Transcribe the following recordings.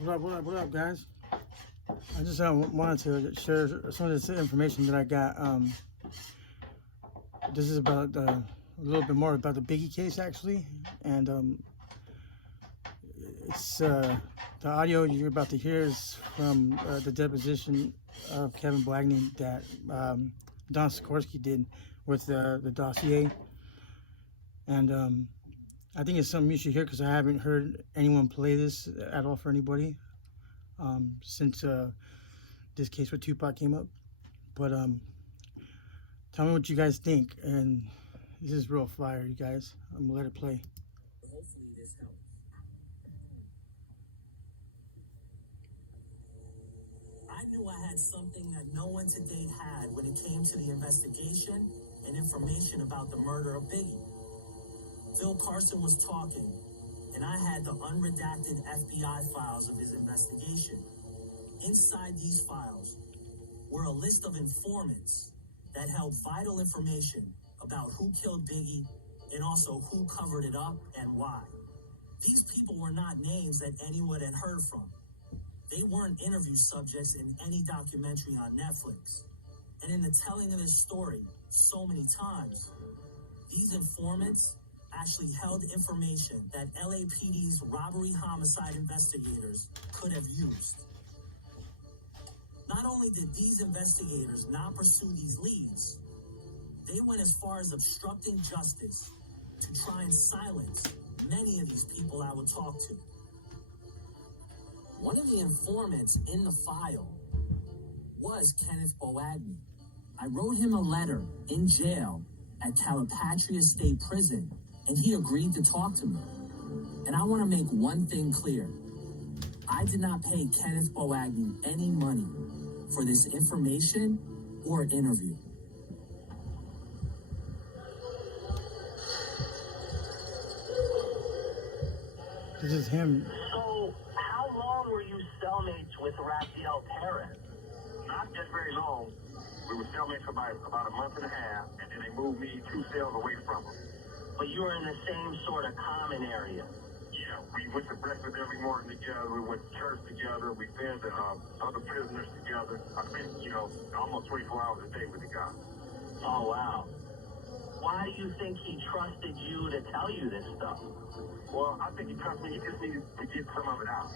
What up, guys? I just wanted to share some of this information that I got. This is about a little bit more about the Biggie case, actually, and it's the audio you're about to hear is from the deposition of Kevin Boagni that Don Sokorski did with the dossier, and I think it's something you should hear because I haven't heard anyone play this at all for anybody since this case with Tupac came up. But tell me what you guys think, and this is real fire, you guys. I'm gonna let it play. Hopefully this helps. I knew I had something that no one to date had when it came to the investigation and information about the murder of Biggie. Phil Carson was talking, and I had the unredacted FBI files of his investigation. Inside these files were a list of informants that held vital information about who killed Biggie and also who covered it up and why. These people were not names that anyone had heard from. They weren't interview subjects in any documentary on Netflix. And in the telling of this story so many times, these informants actually held information that LAPD's robbery homicide investigators could have used. Not only did these investigators not pursue these leads, they went as far as obstructing justice to try and silence many of these people I would talk to. One of the informants in the file was Kenneth Boagni. I wrote him a letter in jail at Calipatria State Prison, and he agreed to talk to me. And I want to make one thing clear. I did not pay Kenneth Boagni any money for this information or interview. This is him. So, how long were you cellmates with Raphael Perez? Not just very long. We were cellmates for about a month and a half, and then they moved me 2 cells away from them. But you were in the same sort of common area. Yeah, we went to breakfast every morning together. We went to church together. We fed the other prisoners together. I spent, almost 24 hours a day with the guy. Oh, wow. Why do you think he trusted you to tell you this stuff? Well, I think he trusted me. He just needed to get some of it out.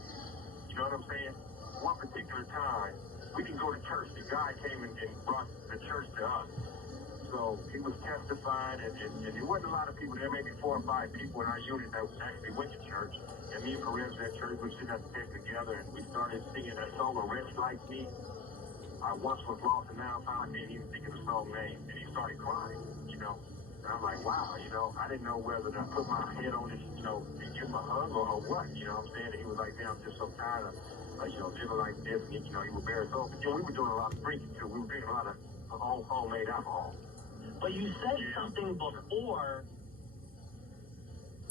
You know what I'm saying? One particular time, we didn't go to church. The guy came and brought the church to us. So he was testifying, and there wasn't a lot of people there, maybe 4 or 5 people in our unit that actually went to church. And me and Perez at church, we sitting at the desk together, and we started singing that song, A Wretch Like Me. I once was lost and now found, I can't even think of the song name. And he started crying, And I'm like, wow, I didn't know whether to put my head on his, to give him a hug or what, you know what I'm saying? And he was like, damn, I'm just so tired of, living like this. And, he was very sober. We were doing a lot of drinking, too. We were drinking a lot of homemade alcohol. But you said something before.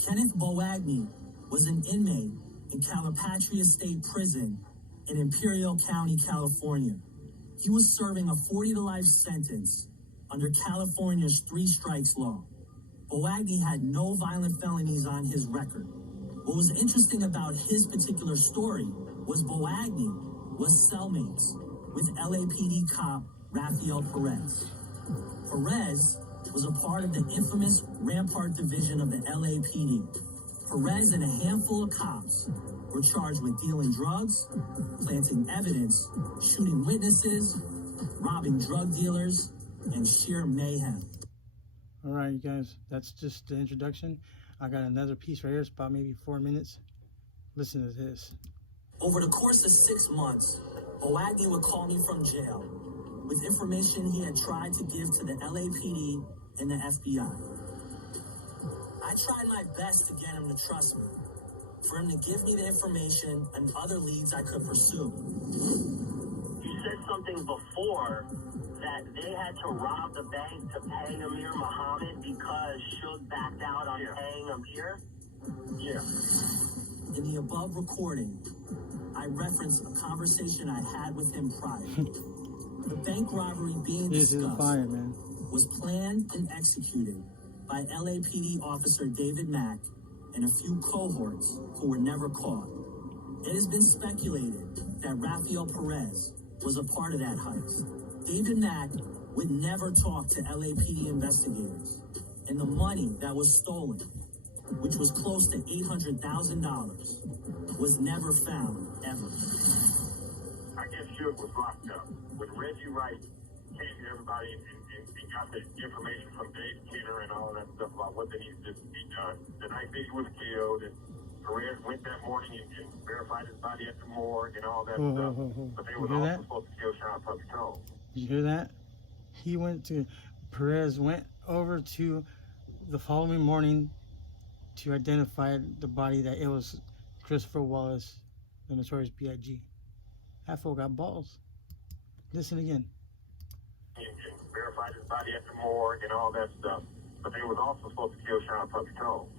Kenneth Boagni was an inmate in Calipatria State Prison in Imperial County, California. He was serving a 40 to life sentence under California's 3 strikes law. Boagni had no violent felonies on his record. What was interesting about his particular story was Boagni was cellmates with LAPD cop Raphael Perez. Perez was a part of the infamous Rampart Division of the LAPD. Perez and a handful of cops were charged with dealing drugs, planting evidence, shooting witnesses, robbing drug dealers, and sheer mayhem. All right, you guys, that's just the introduction. I got another piece right here. It's about maybe 4 minutes. Listen to this. Over the course of 6 months, Boagni would call me from jail with information he had tried to give to the LAPD and the FBI. I tried my best to get him to trust me, for him to give me the information and other leads I could pursue. You said something before that they had to rob the bank to pay Amir Muhammad because Suge backed out on paying Amir? Yeah. In the above recording, I referenced a conversation I had with him prior. The bank robbery being discussed was planned and executed by LAPD officer D.Mack and a few cohorts who were never caught. It has been speculated that Raphael Perez was a part of that heist. D.Mack would never talk to LAPD investigators, and the money that was stolen, which was close to $800,000, was never found, ever. I guess Suge was locked up. When Reggie Wright came to everybody and got the information from Dave Kidder and all that stuff about what they needed to be done, the night Biggie was killed, and Perez went that morning and verified his body at the morgue and all that stuff. But they were also supposed to kill Sean Puppy Cole. You hear that? Perez went over to the following morning to identify the body, that it was Christopher Wallace, the Notorious B.I.G. That fool got balls. Listen again. And verified his body at the morgue and all that stuff. But they was also supposed to kill Sean Puppy Cole.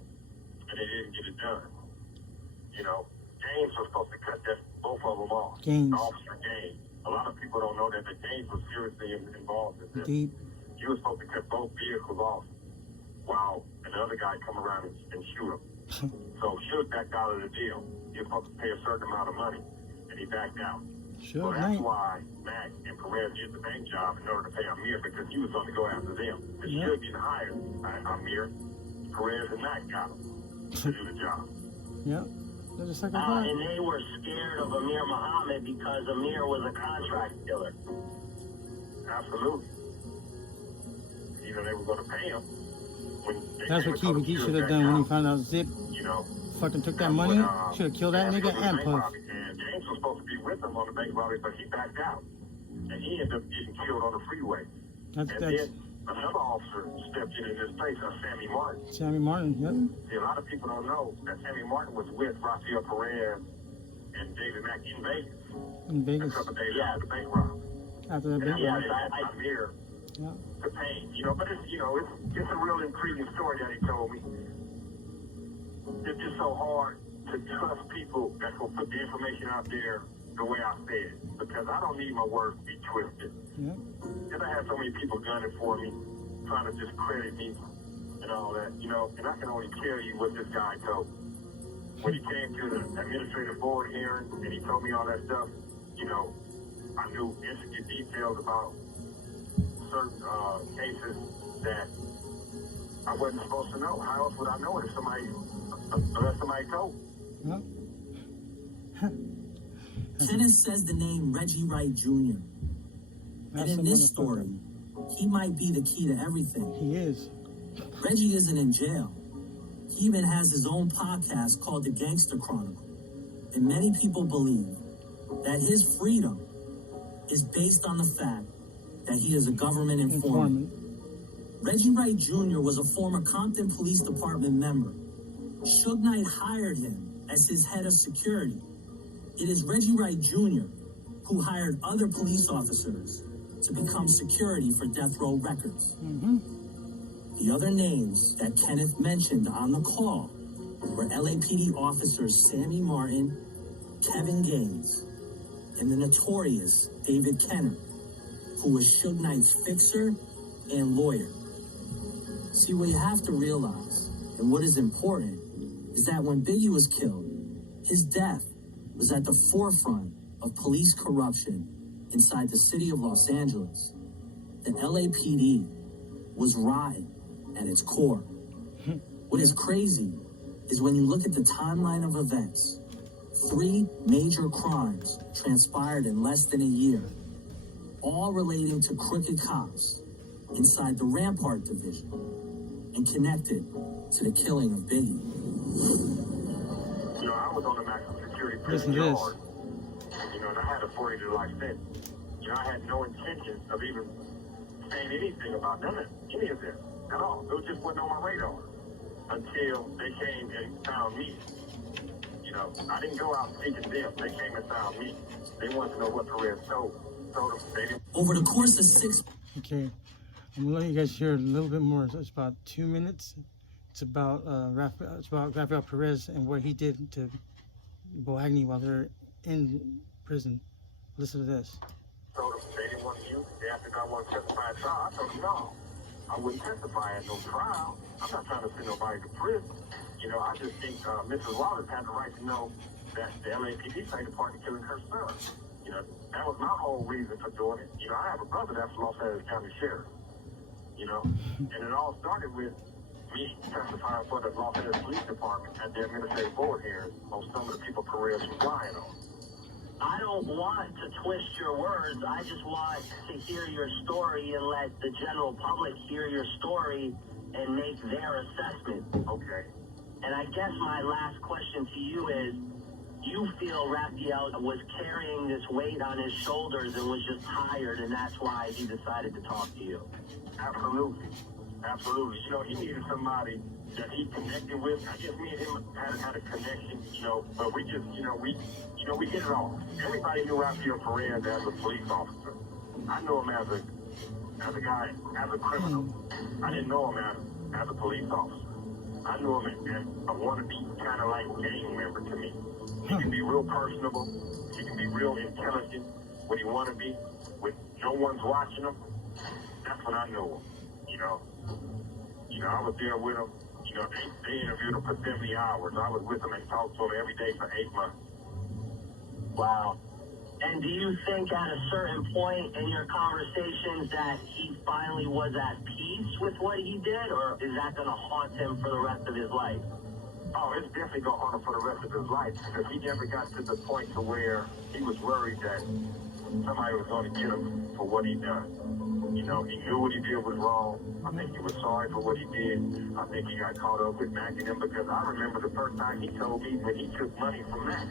And they didn't get it done. You know, Gaines was supposed to cut both of them off. Gaines. The officer Gaines. A lot of people don't know that the Gaines was seriously involved in this. Deep. He was supposed to cut both vehicles off while another guy come around and shoot him. So Suge backed out of the deal. He was supposed to pay a certain amount of money, and he backed out. So that's why Mack and Perez used the bank job in order to pay Amir, because he was going to go after them. It should be hired Amir. Perez and Mack got him to do the job. Yep. There's a second part. And they were scared of Amir Muhammad because Amir was a contract killer. Absolutely. You know, they were going to pay him. That's what Kevin Boagni should have done when he found out Zip fucking took that money. Should have killed that nigga and Puff. And James was supposed to be with him on the bank robbery, but he backed out. And he ended up getting killed on the freeway. Then another officer stepped in this place, Sammy Martin. Sammy Martin, yep. See, a lot of people don't know that Sammy Martin was with Raphael Perez and D.Mack in Vegas. In Vegas. A couple days after the bank robbery. After the bank robbery. I'm here to pain, but it's a real intriguing story that he told me. It's just so hard to trust people that will put the information out there the way I said, because I don't need my words to be twisted. Because I had so many people gunning for me, trying to discredit me and all that, and I can only tell you what this guy told me. When he came to the administrative board hearing and he told me all that stuff, I knew intricate details about certain cases that I wasn't supposed to know. How else would I know it unless somebody told me? Kenneth says the name Reggie Wright Jr. And in this story, he might be the key to everything. He is. Reggie isn't in jail. He even has his own podcast called The Gangster Chronicle. And many people believe that his freedom is based on the fact that he is a government informant. Reggie Wright Jr. was a former Compton Police Department member. Suge Knight hired him as his head of security. It is Reggie Wright Jr. who hired other police officers to become security for Death Row Records. The other names that Kenneth mentioned on the call were LAPD officers Sammy Martin, Kevin Gaines, and the notorious David Kenner, who was Suge Knight's fixer and lawyer. See, what you have to realize, and what is important, is that when Biggie was killed, his death was at the forefront of police corruption inside the city of Los Angeles. The LAPD was rotten at its core. What is crazy is when you look at the timeline of events, 3 major crimes transpired in less than a year, all relating to crooked cops inside the Rampart Division and connected to the killing of Biggie. I was on the maximum security prison yard, and I had a 40 to life sentence. I had no intention of even saying anything about any of this at all. It just wasn't on my radar until they came and found me. I didn't go out seeking them. They came and found me. They wanted to know what Perez told them. They didn't. Over the course of 6... Okay, I'm gonna let you guys hear a little bit more. It's about 2 minutes. It's about Raphael Perez and what he did to Boagni while they're in prison. Listen to this. Told them they didn't want to use it. They asked if I want to testify at trial. I told them no. I wouldn't testify at no trial. I'm not trying to send nobody to prison. I just think Mrs. Wallace had the right to know that the LAPD State Department killing her son. You know, that was my whole reason for doing it. You know, I have a brother that's Los Angeles County Sheriff. You know, and it all started with me testifying for the Los Angeles Police Department at the administrative board hearing on some of the people Perez was lying on. I don't want to twist your words. I just want to hear your story and let the general public hear your story and make their assessment. Okay. And I guess my last question to you is, you feel Raphael was carrying this weight on his shoulders and was just tired, and that's why he decided to talk to you? Absolutely. Absolutely. You know, he needed somebody that he connected with. I guess me and him had a connection, you know, but we just, we hit it off. Everybody knew Raphael Perez as a police officer. I knew him as a guy, as a criminal. I didn't know him as a police officer. I knew him as a wannabe kind of like gang member to me. He can be real personable. He can be real intelligent when he want to be. When no one's watching him, that's when I knew him. You know, I was there with him. You know, they interviewed him for 70 hours. I was with him and talked to him every day for 8 months. Wow. And do you think at a certain point in your conversations that he finally was at peace with what he did, or is that going to haunt him for the rest of his life? Oh, it's definitely going to haunt him for the rest of his life, because he never got to the point to where he was worried that somebody was going to get him for what he done. You know, he knew what he did was wrong. I think he was sorry for what he did. I think he got caught up with Mack and him, because I remember the first time he told me when he took money from Mack.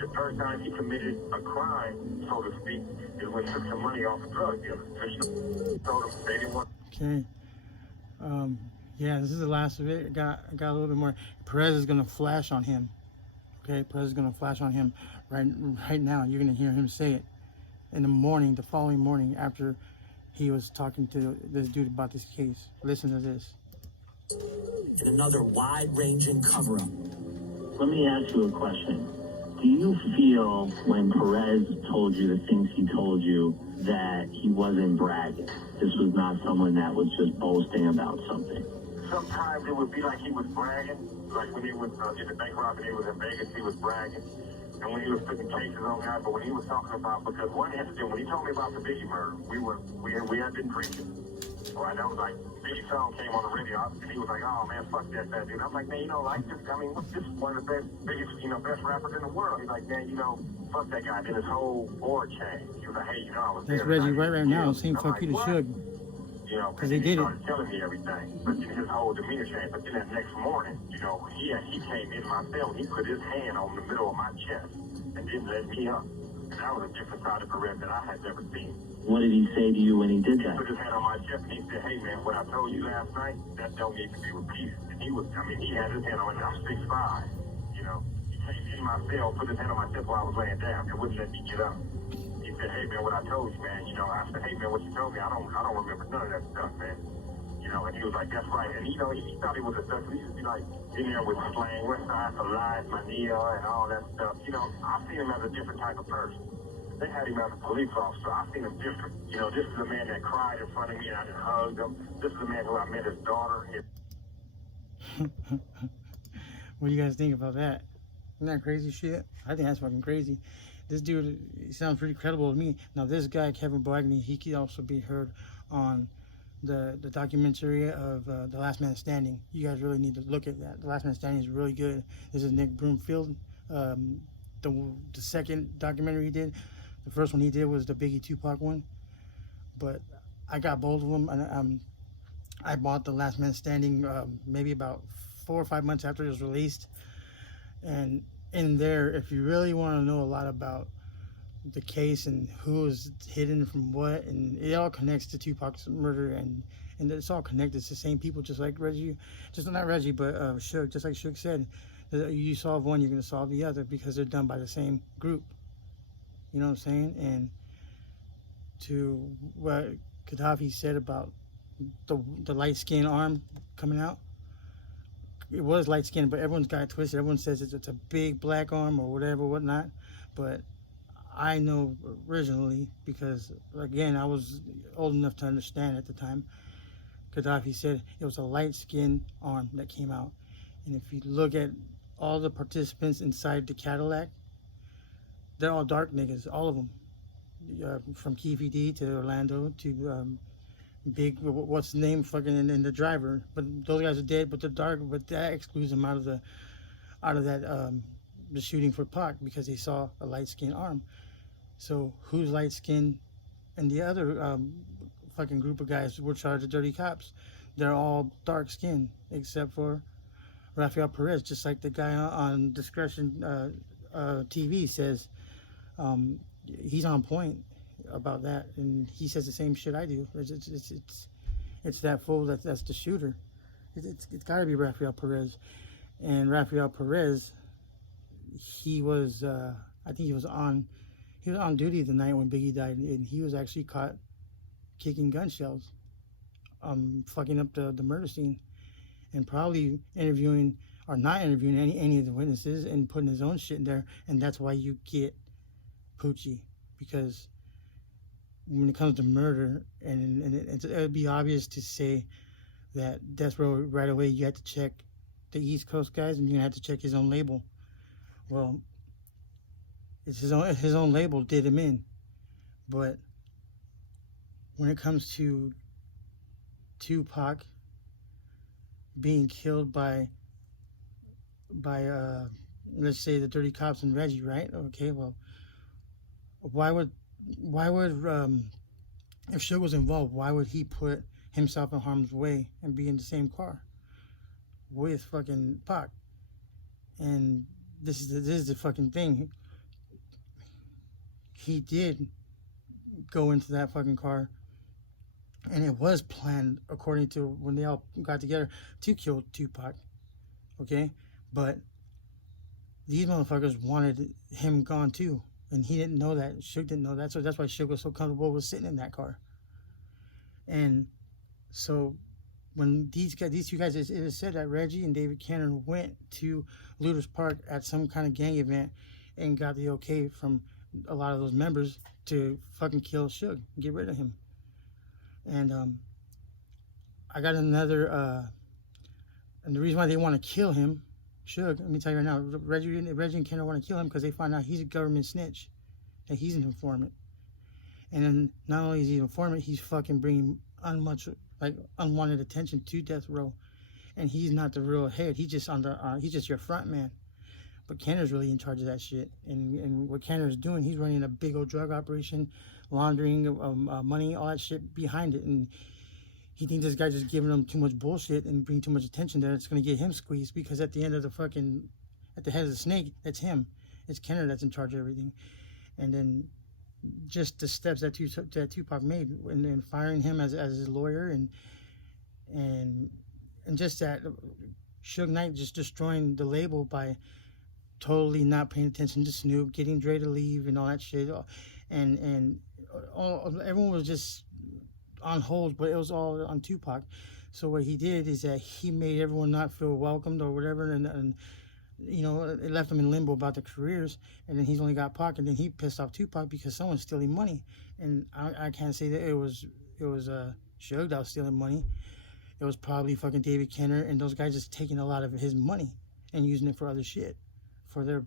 The first time he committed a crime, so to speak, is when he took some money off a drug dealer. He told him they didn't want. Okay. Yeah, this is the last of it. I got a little bit more. Perez is gonna flash on him. Okay, Perez is gonna flash on him right now. You're gonna hear him say it in the morning, the following morning, after he was talking to this dude about this case. Listen to this. In another wide-ranging cover-up. Let me ask you a question. Do you feel when Perez told you the things he told you that he wasn't bragging? This was not someone that was just boasting about something? Sometimes it would be like he was bragging, like when he was in the bank robbery, he was in Vegas, he was bragging. And when he was putting cases on guys, but when he was talking about, because one incident, when he told me about the Biggie murder, we had been preaching. Right, that was like, Biggie's song came on the radio, and he was like, oh man, fuck that dude. I'm like, man, you know, like this, I mean, this is one of the biggest, best rappers in the world. He's like, man, fuck that guy. Then his whole board changed. He was like, hey, I was there. That's Reggie right now, saying fuck you to Suge. Because he did it. Started telling me everything, but then his whole demeanor changed. But then that next morning, he came in my cell, and he put his hand on the middle of my chest and didn't let me up. And that was a different side of Perez that I had never seen. What did he say to you when he did that? He put his hand on my chest and he said, hey man, what I told you last night, that don't need to be repeated. And he had his hand on me, I'm 6'5", He came in my cell, put his hand on my chest while I was laying down and wouldn't let me get up. He said, hey man, what I told you, man, I said, hey man, what you told me, I don't remember none of that stuff, man. And he was like, that's right. And he thought he was a thug. He used to be like in there with slang, West Side for Lies, Mania, and all that stuff. I see him as a different type of person. They had him as a police officer. I seen him different. This is a man that cried in front of me and I just hugged him. This is a man who I met his daughter. What do you guys think about that? Isn't that crazy shit? I think that's fucking crazy. This dude, he sounds pretty credible to me. Now this guy, Kevin Boagni, he could also be heard on the documentary of The Last Man Standing. You guys really need to look at that. The Last Man Standing is really good. This is Nick Broomfield. The second documentary he did, the first one he did was the Biggie Tupac one, but I got both of them, and I bought The Last Man Standing maybe about 4 or 5 months after it was released. And in there, if you really want to know a lot about the case and who was hidden from what, and it all connects to Tupac's murder, and it's all connected. It's the same people, just like Reggie, not Reggie, but Suge, just like Suge said, you solve one, you're going to solve the other, because they're done by the same group. You know what I'm saying? And to what Gaddafi said about the light-skinned arm coming out, it was light-skinned, but everyone's got it twisted. Everyone says it's a big black arm or whatever, whatnot, but I know originally, because again, I was old enough to understand at the time. Gaddafi said it was a light-skinned arm that came out, and if you look at all the participants inside the Cadillac, they're all dark niggas, all of them. From Keefy D to Orlando to Big, what's the name, fucking, and the driver. But those guys are dead, but they're dark. But that excludes them out of the shooting for Pac because they saw a light skinned arm. So who's light skinned? And the other fucking group of guys who were charged of dirty cops, they're all dark skinned except for Raphael Perez, just like the guy on Discretion TV says. He's on point about that, and he says the same shit I do. It's that fool that's the shooter. It's got to be Raphael Perez, and Raphael Perez, he was I think he was on duty the night when Biggie died, and he was actually caught kicking gun shells, fucking up the murder scene, and probably interviewing or not interviewing any of the witnesses and putting his own shit in there, and that's why you get Poochie, because when it comes to murder, and it would be obvious to say that Death Row right away you had to check the East Coast guys, and you had to check his own label. Well, it's his own label did him in, but when it comes to Tupac being killed by let's say the Dirty Cops and Reggie, right? Okay, well, why would if Suge was involved, why would he put himself in harm's way and be in the same car with fucking Pac? And this is the fucking thing. He did go into that fucking car, and it was planned according to when they all got together to kill Tupac. Okay, but these motherfuckers wanted him gone too. And he didn't know that. Suge didn't know that. So that's why Suge was so comfortable with sitting in that car. And so when these two guys, it is said that Reggie and David Cannon went to Looters Park at some kind of gang event and got the okay from a lot of those members to fucking kill Suge, get rid of him. And I got another, and the reason why they want to kill him, Suge, let me tell you right now, Reggie and Cannon want to kill him because they find out he's a government snitch, that he's an informant. And then not only is he an informant, he's fucking bringing unwanted attention to Death Row, and he's not the real head. He's just he's just your front man. But Kenner's really in charge of that shit, and what Kenner's doing, he's running a big old drug operation, laundering money, all that shit behind it, and he thinks this guy's just giving him too much bullshit and bringing too much attention that it's going to get him squeezed, because at the end of at the head of the snake, it's him. It's Kenner that's in charge of everything. And then just the steps that Tupac made, and then firing him as his lawyer, and just that Suge Knight just destroying the label by totally not paying attention to Snoop, getting Dre to leave and all that shit. And everyone was just on hold, but it was all on Tupac. So what he did is that he made everyone not feel welcomed or whatever, and you know, it left them in limbo about their careers. And then he's only got Pac, and then he pissed off Tupac because someone's stealing money. And I can't say that it was Suge that was stealing money. It was probably fucking David Kenner and those guys just taking a lot of his money and using it for other shit, for their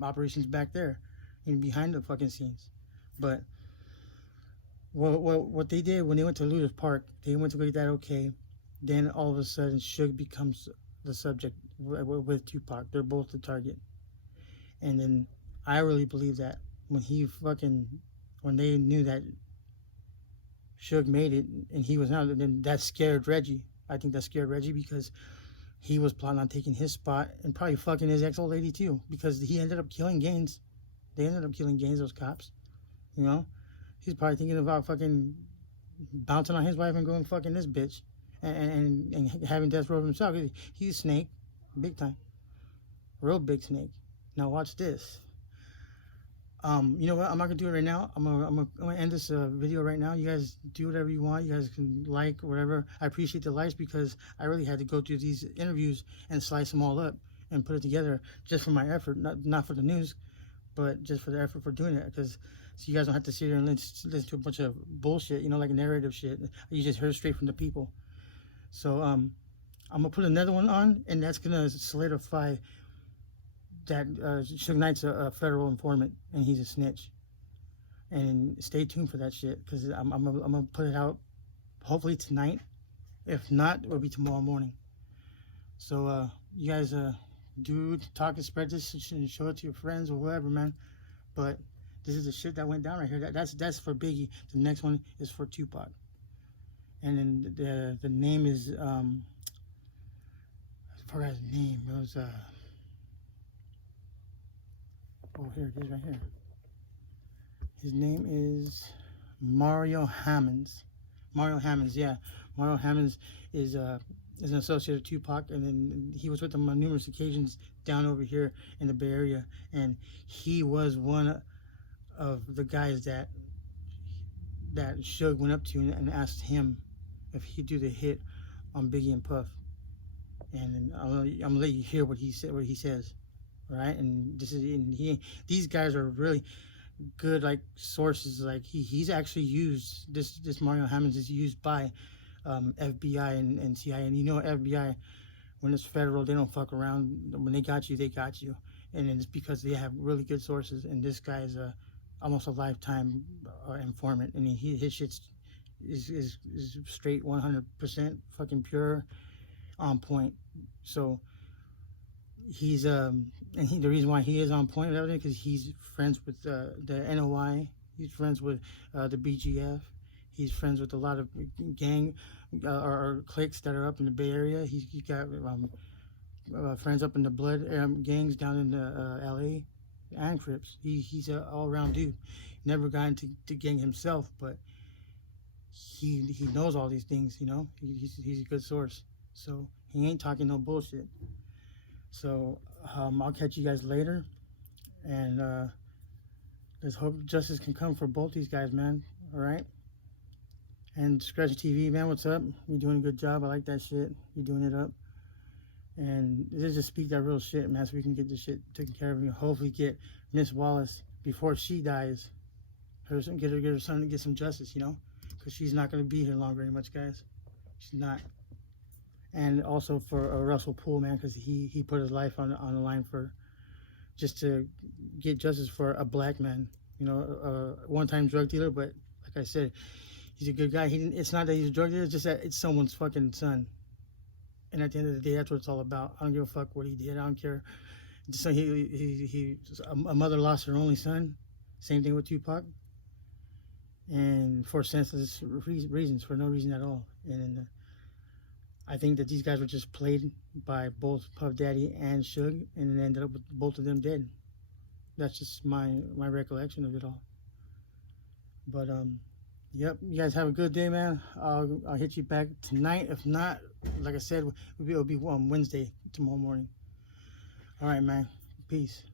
operations back there and behind the fucking scenes. But what they did when they went to Looters Park, they went to get that okay. Then all of a sudden, Suge becomes the subject with Tupac. They're both the target. And then I really believe that when they knew that Suge made it and he was out, then that scared Reggie. I think that scared Reggie because he was planning on taking his spot and probably fucking his ex-old lady too, because he ended up killing Gaines. They ended up killing Gaines, those cops. You know? He's probably thinking about fucking bouncing on his wife and going fucking this bitch and having Death Row himself. He's a snake, big time. Real big snake. Now watch this. You know what? I'm not gonna do it right now. I'm gonna end this video right now. You guys do whatever you want. You guys can like whatever. I appreciate the likes because I really had to go through these interviews and slice them all up and put it together just for my effort, not for the news, but just for the effort for doing it. Because so you guys don't have to sit here and listen to a bunch of bullshit, you know, like narrative shit. You just heard straight from the people. So I'm gonna put another one on, and that's gonna solidify that Suge Knight's a federal informant and he's a snitch. And stay tuned for that shit, because I'm gonna put it out hopefully tonight. If not, it'll be tomorrow morning. So you guys do talk and spread this and show it to your friends or whoever, man. But this is the shit that went down right here. That's for Biggie. The next one is for Tupac. And then the name is I forgot his name. It was oh, here it is right here. His name is Mario Hammonds. Mario Hammonds, yeah. Mario Hammonds is an associate of Tupac, and then he was with him on numerous occasions down over here in the Bay Area, and he was one of the guys that Suge went up to and asked him if he'd do the hit on Biggie and Puff. And I'm gonna let you hear what he says, all right? And these guys are really good, like, sources. Like he's actually used this Mario Hammonds is used by FBI and CIA. And you know, FBI, when it's federal, they don't fuck around. When they got you, they got you. And it's because they have really good sources. And this guy is almost a lifetime informant. And his shit is straight 100% fucking pure, on point. So he's the reason why he is on point and everything, because he's friends with the NOI. He's friends with the BGF. He's friends with a lot of gang or cliques that are up in the Bay Area. He's got friends up in the Blood gangs down in LA and Crips. He's an all-around dude. Never got into gang himself, but he knows all these things. You know, he's a good source. So he ain't talking no bullshit. So I'll catch you guys later, and let's hope justice can come for both these guys, man. All right. And Scratch TV, man, what's up? You're doing a good job. I like that shit. You're doing it up. And just speak that real shit, man, so we can get this shit taken care of and hopefully get Miss Wallace before she dies. Get her son to get some justice, you know, because she's not going to be here longer very much, guys. She's not. And also for Russell Poole, man, because he put his life on the line for just to get justice for a black man, you know, a one-time drug dealer. But like I said, he's a good guy. It's not that he's a drug dealer; it's just that it's someone's fucking son. And at the end of the day, that's what it's all about. I don't give a fuck what he did. I don't care. So a mother lost her only son. Same thing with Tupac. And for senseless reasons, for no reason at all. And I think that these guys were just played by both Puff Daddy and Suge, and it ended up with both of them dead. That's just my recollection of it all. But yep, you guys have a good day, man. I'll hit you back tonight. If not, like I said, it'll be Wednesday, tomorrow morning. All right, man. Peace.